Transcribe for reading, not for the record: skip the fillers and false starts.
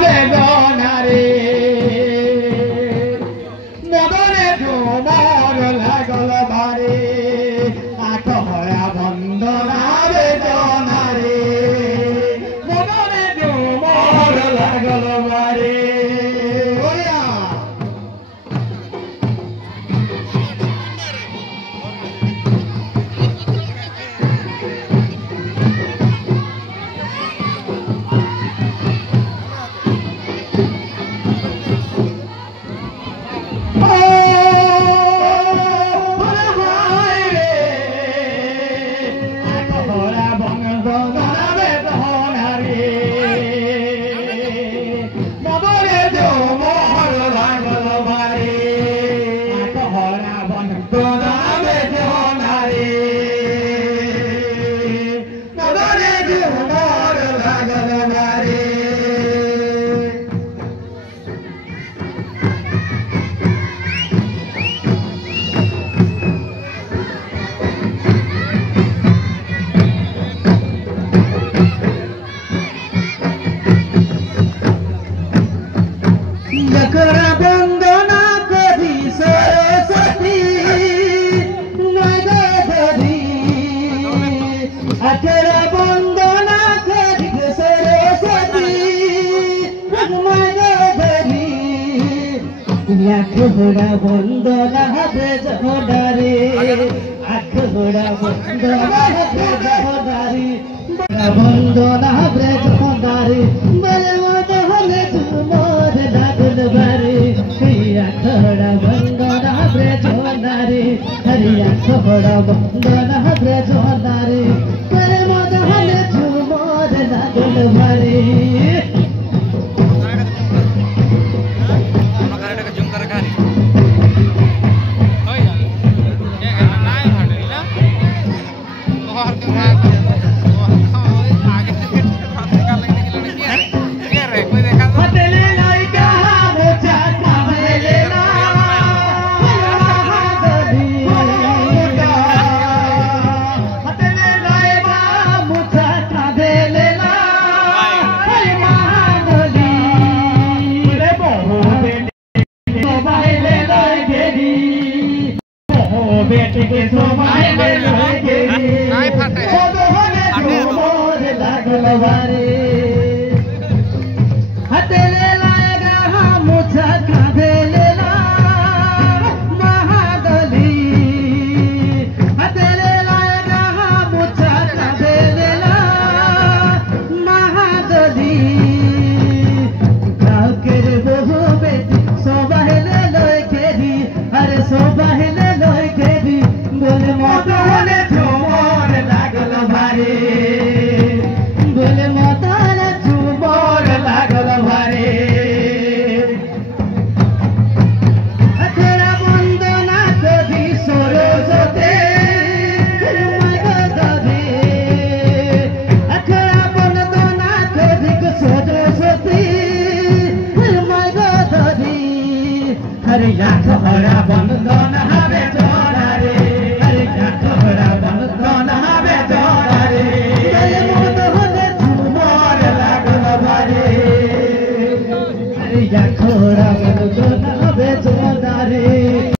বেদনারে মদনে তোমার লাগল বারে আখহরা বন্দনা বেদনারে মদনে তোমার লাগল বারে বন্দনা করি সরস্বতী নগরী আখরা বন্দনা করি সরস্বতী নগরী আখরা বন্দনা বেজনারে আখরা বন্দনা বেজনারে বন্দনা বেজনারে বলে হলে তোমার লাগল বারে আখড়া বন্দনা বেজনারে হরিয়া খড়া বন্দনা